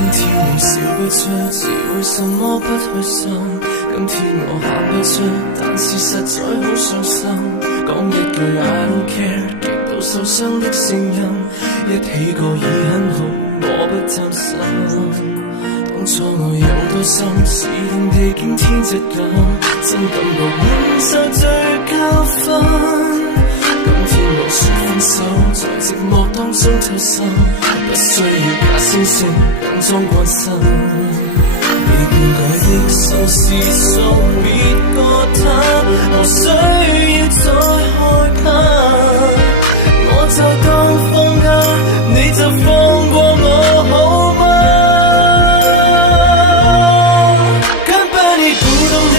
今天你笑不出，是為什麼不開心？今天我喊不出，但是實在好傷心。講一句 I don't care， 極度受傷的聲音，一起過已很好，我不貪心。當初我有多深，是令地驚天直感，真感覺忍受最教訓。今天我說分手，在寂寞當中偷生，不需要假惺惺，佯裝關心。未變改的心事送別過他，無需要再害怕。我就當放假，你就放過我好嗎？根本你不懂得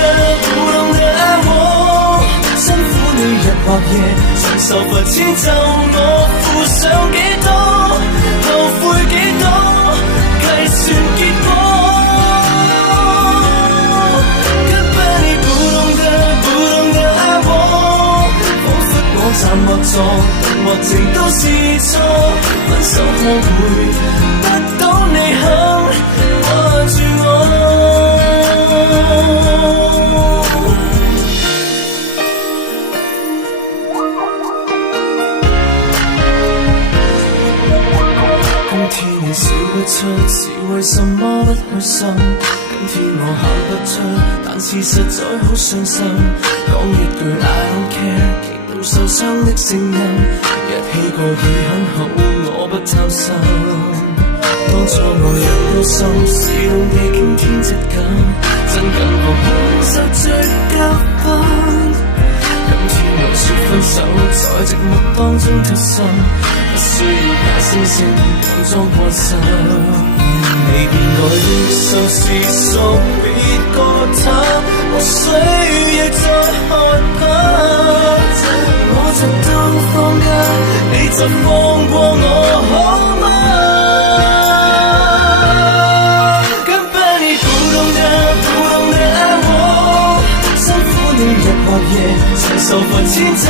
愛我，辛苦你日或夜，承受罰遷就我，付上幾多，後悔幾多，計算結果。站或坐，或靜都是錯。分手可會得到你肯掛住我？今天你笑不出，是為什麼不開心？今天我喊不出，但是實在好傷心。講一句 I don't care，受傷的聲音，一起過已很好，我不貪心。當初我有多深，是令你驚天直感，真感覺忍受最教訓。今天我說分手，在寂寞當中偷生，不需要假惺惺，佯裝關心。未變改的心事送別過他，無需要再害怕。我就當放假，你就放過我好嗎？根本你不懂得愛我，辛苦你日或夜，承受罰遷就